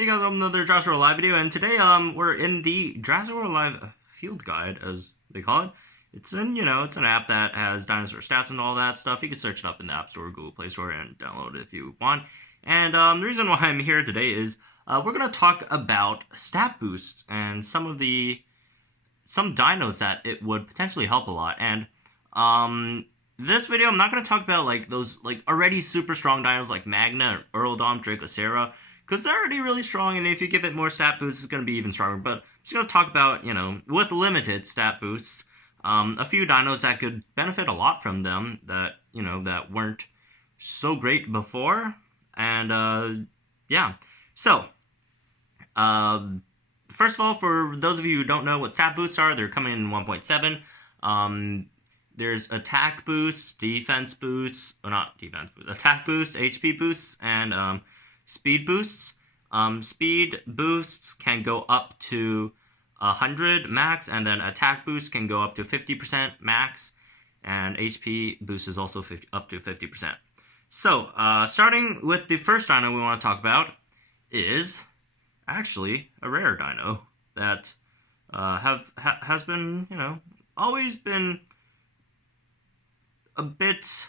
Hey guys, welcome to another Jurassic World Alive video, and today we're in the Jurassic World Alive field guide, as they call it. It's an app that has dinosaur stats and all that stuff. You can search it up in the App Store, Google Play Store, and download it if you want. And the reason why I'm here today is we're gonna talk about stat boosts and some dinos that it would potentially help a lot. And this video, I'm not gonna talk about those already super strong dinos like Magna, Earldom, Dracocera, because they're already really strong, and if you give it more stat boosts, it's going to be even stronger. But I'm just going to talk about, with limited stat boosts, a few dinos that could benefit a lot from them that, that weren't so great before. And, yeah. So, first of all, for those of you who don't know what stat boosts are, they're coming in 1.7. There's attack boosts, defense boosts, or not defense boosts, attack boosts, HP boosts, and, speed boosts. Speed boosts can go up to 100 max, and then attack boosts can go up to 50% max, and HP boost is also up to 50%. So, starting with the first dino we want to talk about is actually a rare dino that has been, always been a bit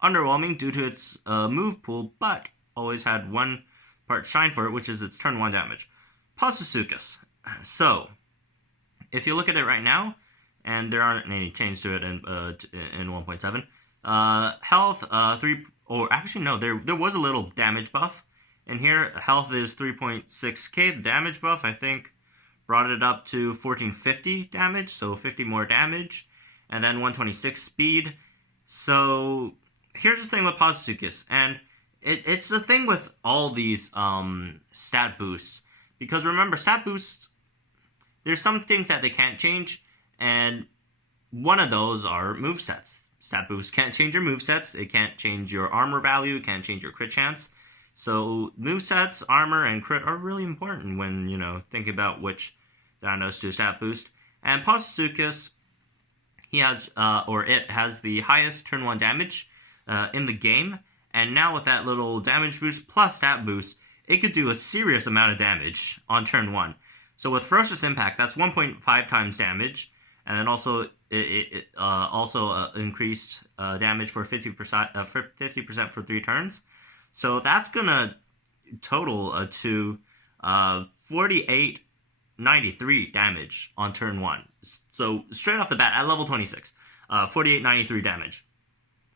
underwhelming due to its move pool, but always had one part shine for it, which is its turn 1 damage. Postosuchus. So, if you look at it right now, and there aren't any changes to it in 1.7, health 3, or actually no, there was a little damage buff. And here, health is 3.6k. The damage buff, I think, brought it up to 1450 damage, so 50 more damage. And then 126 speed. So, here's the thing with Postosuchus, and it's the thing with all these stat boosts, because remember, stat boosts, there's some things that they can't change, and one of those are movesets. Stat boosts can't change your movesets, it can't change your armor value, it can't change your crit chance. So movesets, armor, and crit are really important when, thinking about which dinos to stat boost. And Postosuchus, he has, it has the highest turn 1 damage in the game. And now with that little damage boost plus stat boost, it could do a serious amount of damage on turn 1. So with Ferocious Impact, that's 1.5 times damage, and then also it increased damage for 50% for 3 turns. So that's gonna total to 4893 damage on turn 1. So straight off the bat at level 26, 4893 damage.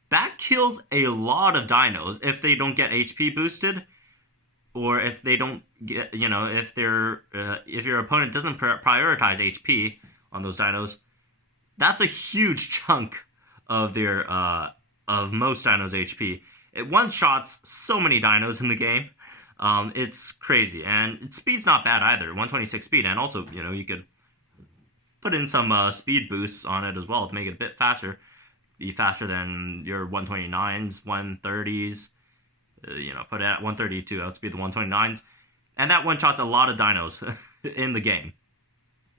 That kills a lot of dinos if they don't get HP boosted, or if they don't get, if your opponent doesn't prioritize HP on those dinos. That's a huge chunk of their of most dinos' HP. It one-shots so many dinos in the game. It's crazy, and its speed's not bad either. 126 speed, and also you could put in some speed boosts on it as well to make it a bit faster. Be faster than your 129s, 130s, put it at 132, outspeed the 129s. And that one-shots a lot of dinos in the game,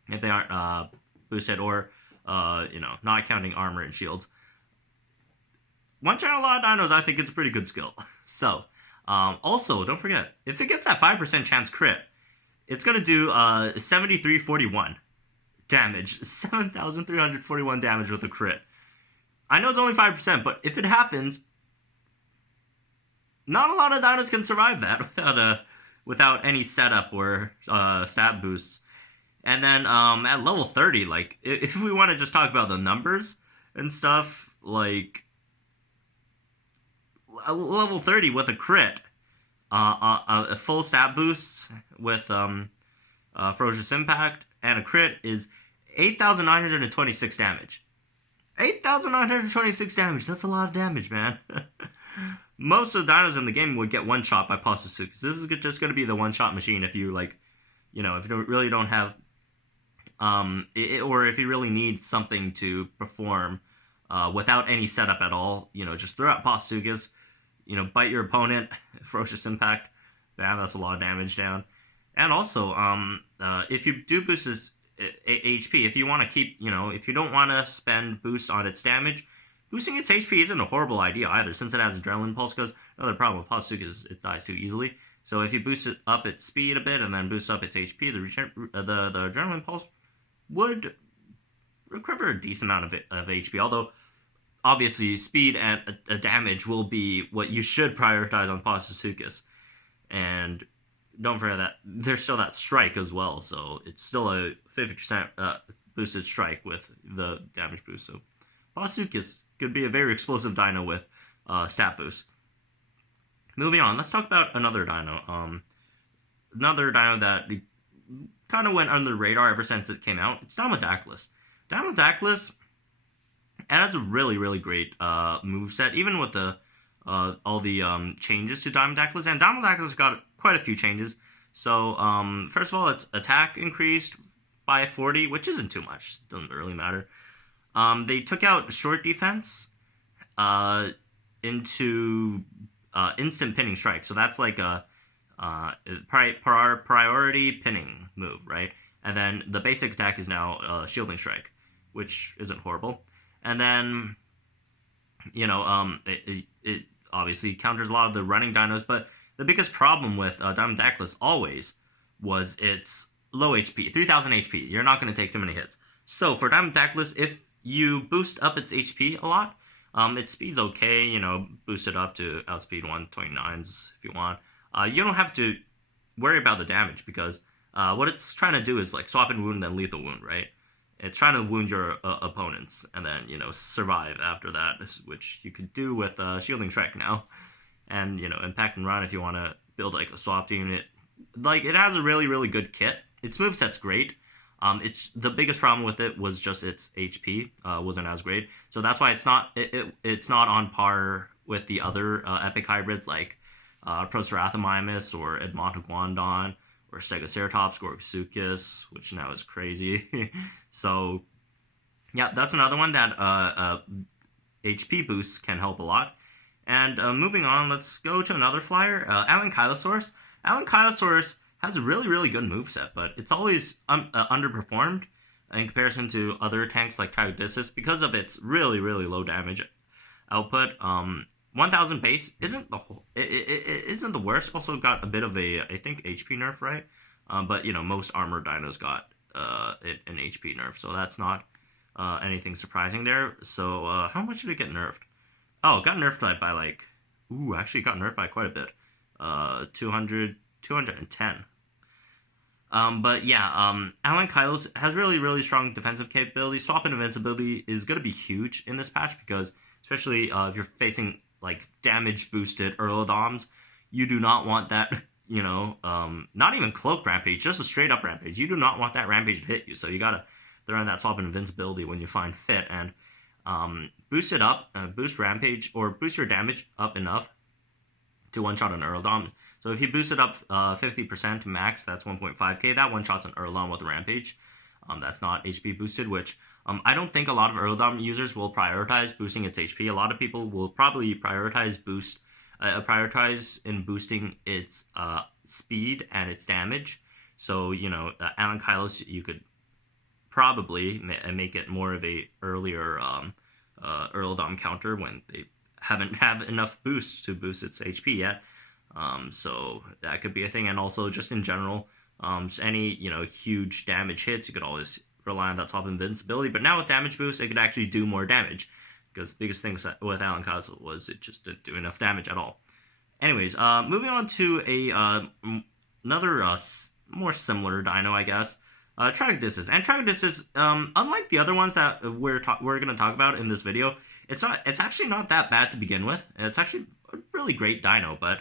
if they aren't boosted or, not counting armor and shields. One-shot a lot of dinos, I think it's a pretty good skill. So, also, don't forget, if it gets that 5% chance crit, it's going to do 7341 damage, 7,341 damage with a crit. I know it's only 5%, but if it happens, not a lot of dinos can survive that without any setup or stat boosts. And then at level 30, if we want to just talk about the numbers and stuff, level 30 with a crit, a full stat boost with Ferocious Impact and a crit is 8,926 damage. 8,926 damage, that's a lot of damage, man. Most of the dinos in the game would get one-shot by Postosuchus. This is just going to be the one-shot machine if you, if you really don't have, or if you really need something to perform without any setup at all, just throw out Postosuchus, bite your opponent, Ferocious Impact, bam, that's a lot of damage down. And also, if you do boost his HP, if you want to keep, if you don't want to spend boosts on its damage, boosting its HP isn't a horrible idea either, since it has Adrenaline Pulse, because another problem with Postosuchus is it dies too easily. So if you boost it up its speed a bit and then boost up its HP, the Adrenaline Pulse would recover a decent amount of HP. Although obviously speed and damage will be what you should prioritize on Postosuchus. And don't forget that there's still that strike as well, so it's still a 50% boosted strike with the damage boost. So Postosuchus could be a very explosive dino with stat boost. Moving on, let's talk about another dino. Another dino that kind of went under the radar ever since it came out. It's Dimodaclys. Dimodaclys has a really, really great moveset, even with the all the changes to Dimodaclys. And Dimodaclys got quite a few changes. So, first of all, its attack increased by 40, which isn't too much. Doesn't really matter. They took out short defense into instant pinning strike. So that's like a priority pinning move, right? And then the basic attack is now shielding strike, which isn't horrible. And then, it obviously counters a lot of the running dinos, but the biggest problem with Dimodaclys always was its low HP, 3000 HP. You're not going to take too many hits. So for Dimodaclys, if you boost up its HP a lot, its speed's okay, boost it up to outspeed 129s if you want. You don't have to worry about the damage because what it's trying to do is like swap and wound and then lethal wound, right? It's trying to wound your opponents and then, survive after that, which you could do with Shielding Strike now. And, Impact and Run if you want to build like a swap team. It has a really, really good kit. Its moveset's great. It's the biggest problem with it was just its HP wasn't as great. So that's why it's not on par with the other epic hybrids like Procerathomimus or Edmontoguandon or Stegoceratops, Gorgosuchus, which now is crazy. So, yeah, that's another one that HP boosts can help a lot. And moving on, let's go to another flyer, Alankylosaurus. Alankylosaurus has a really, really good moveset, but it's always underperformed in comparison to other tanks like Tragedistis because of its really, really low damage output. 1000 base isn't the worst. Also got a bit of a, I think, HP nerf, right? But most armored dinos got an HP nerf, so that's not anything surprising there. So how much did it get nerfed? Oh, it got nerfed by like, actually got nerfed by quite a bit. 210. But yeah, Alankylos has really, really strong defensive capabilities. Swap and invincibility is going to be huge in this patch because, especially if you're facing like damage boosted Erlodoms, you do not want that, not even cloak rampage, just a straight up rampage. You do not want that rampage to hit you. So you got to throw in that swap and invincibility when you find fit and boost it up, boost rampage or boost your damage up enough to one shot an Erlodom. So if you boost it up 50% to max, that's 1.5k. That one shots an Erlodom with a rampage. That's not HP boosted, which I don't think a lot of Erlodom users will prioritize boosting its HP. A lot of people will probably prioritize in boosting its speed and its damage. So Alankylos, you could probably make it more of a earlier Erlodom counter when they haven't have enough boosts to boost its HP yet. So that could be a thing. And also just in general, just any, huge damage hits, you could always rely on that swap invincibility. But now with damage boost, it could actually do more damage because the biggest thing with Alankylos was it just didn't do enough damage at all. Anyways, moving on to another more similar dino, I guess. Tragedistis. And Tragedistis, unlike the other ones that we're going to talk about in this video, it's actually not that bad to begin with. It's actually a really great dino, but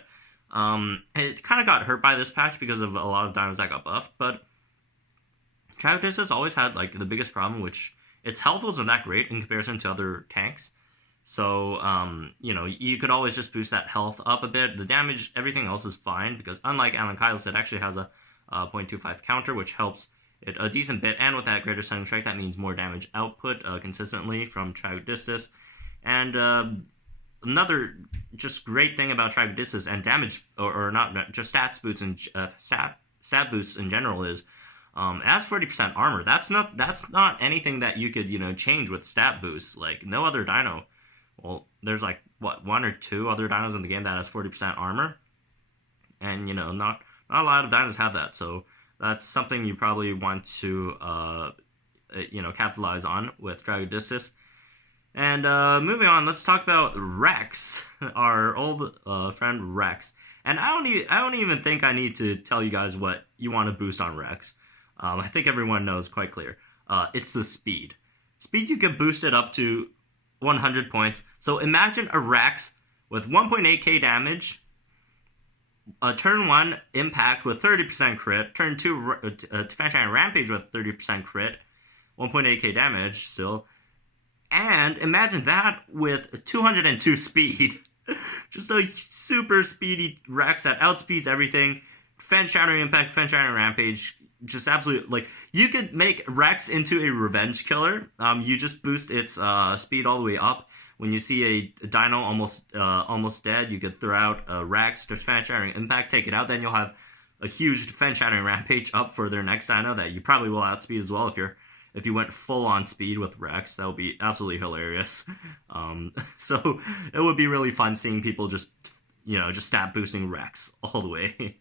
it kind of got hurt by this patch because of a lot of dinos that got buffed. But Tragedistis always had like the biggest problem, which its health wasn't that great in comparison to other tanks. So you could always just boost that health up a bit. The damage, everything else is fine because unlike Alankylos, it actually has a 0.25 counter, which helps it a decent bit. And with that greater stunning strike, that means more damage output consistently from Tragedistis. And another just great thing about Tragedistis and damage, or not just stats boosts and stat boosts in general is it has 40% armor. That's not anything that you could change with stat boosts. Like no other dino. Well, there's like one or two other dinos in the game that has 40% armor. and not a lot of dinos have that. So that's something you probably want to capitalize on with Dragodiscus. And moving on, let's talk about Rex, our old friend Rex. And I don't even think I need to tell you guys what you want to boost on Rex. I think everyone knows quite clear. It's the speed. Speed, you can boost it up to 100 points. So imagine a Rex with 1.8k damage, turn 1 impact with 30% crit, turn 2 Defense Giant Rampage with 30% crit, 1.8k damage still. And imagine that with 202 speed. Just a super speedy Rex that outspeeds everything. Fence Shattering Impact, Fence Shattering Rampage. Just absolute, you could make Rex into a revenge killer. You just boost its speed all the way up. When you see a dino almost dead, you could throw out a Rex, Defense Shattering Impact, take it out. Then you'll have a huge Defense Shattering Rampage up for their next dino that you probably will outspeed as well if you went full on speed with Rex. That would be absolutely hilarious. So it would be really fun seeing people just stat boosting Rex all the way.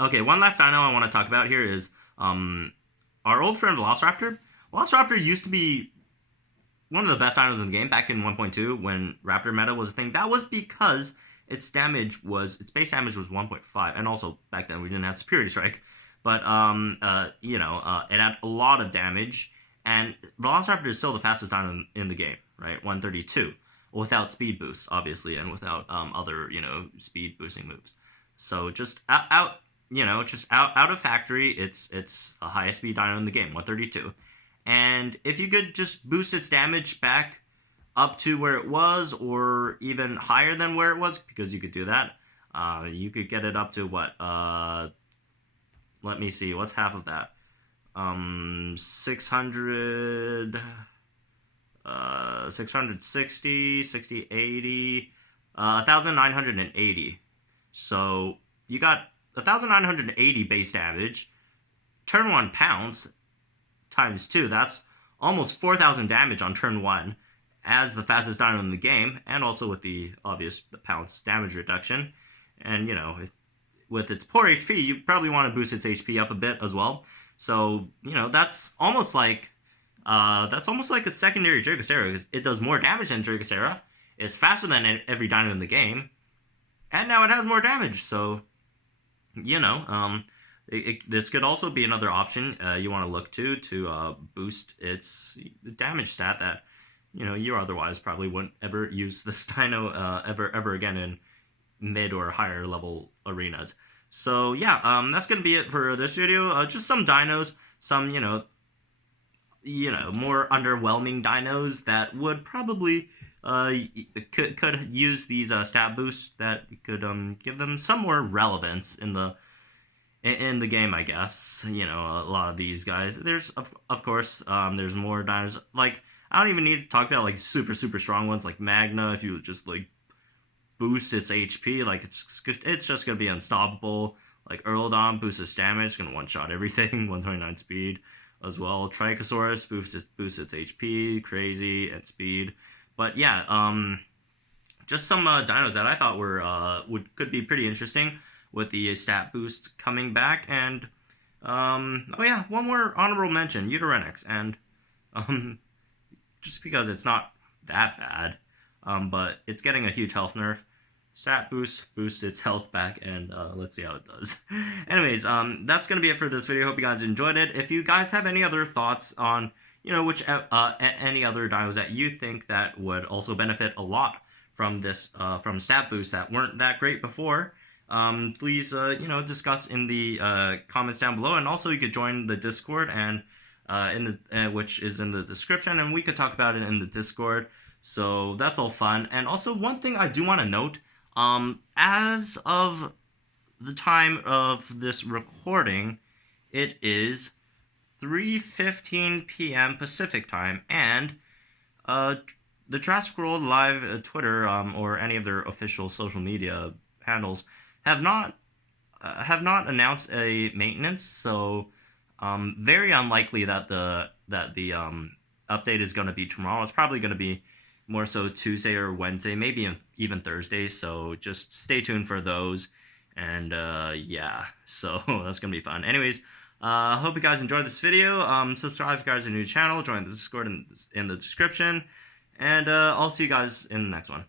Okay, one last dino I want to talk about here is our old friend Velociraptor. Velociraptor used to be one of the best dinos in the game back in 1.2 when Raptor meta was a thing. That was because its base damage was 1.5, and also back then we didn't have Superiority Strike. But it had a lot of damage, and Velociraptor is still the fastest dino in the game, right? 132, without speed boost, obviously, and without other speed boosting moves. So just out of factory, it's the highest speed dino in the game, 132. And if you could just boost its damage back up to where it was, or even higher than where it was, because you could do that, you could get it up to what? Let me see, what's half of that? 600, 660, 60, 80, 1,980. So you got 1,980 base damage, turn 1 pounce, times 2, that's almost 4,000 damage on turn 1 as the fastest dino in the game, and also with the obvious pounce damage reduction. And, with its poor HP, you probably want to boost its HP up a bit as well. So, that's almost like a secondary Dracocera. It does more damage than Dracocera. It's faster than every dino in the game. And now it has more damage. So, this could also be another option you want to look to boost its damage stat that, you otherwise probably wouldn't ever use this dino ever again in mid or higher level arenas. So yeah, that's gonna be it for this video. Just some dinos, some more underwhelming dinos that would probably could use these stat boosts that could give them some more relevance in the game, I guess. A lot of these guys. There's of course there's more dinos. I don't even need to talk about super strong ones like Magna. If you just boost its HP, it's just gonna be unstoppable. Earldom boosts its damage, it's gonna one-shot everything, 129 speed as well. Trichosaurus boosts its HP, crazy, and speed. But yeah, just some dinos that I thought could be pretty interesting with the stat boosts coming back. And oh yeah, one more honorable mention, Uterenix, and just because it's not that bad, but it's getting a huge health nerf. Stat boost its health back, and let's see how it does. Anyways, that's gonna be it for this video. Hope you guys enjoyed it. If you guys have any other thoughts on which any other dinos that you think that would also benefit a lot from this from stat boosts that weren't that great before, please discuss in the comments down below. And also you could join the Discord and which is in the description, and we could talk about it in the Discord. So that's all fun. And also one thing I do want to note, as of the time of this recording, it is 3:15 p.m. Pacific time, and the Jurassic World Alive Twitter or any of their official social media handles have not announced a maintenance. So very unlikely that the update is going to be tomorrow. It's probably going to be more so Tuesday or Wednesday, maybe even Thursday. So just stay tuned for those. And yeah, so that's gonna be fun. Anyways, hope you guys enjoyed this video. Subscribe if you guys are new to the channel. Join the Discord in the description. And I'll see you guys in the next one.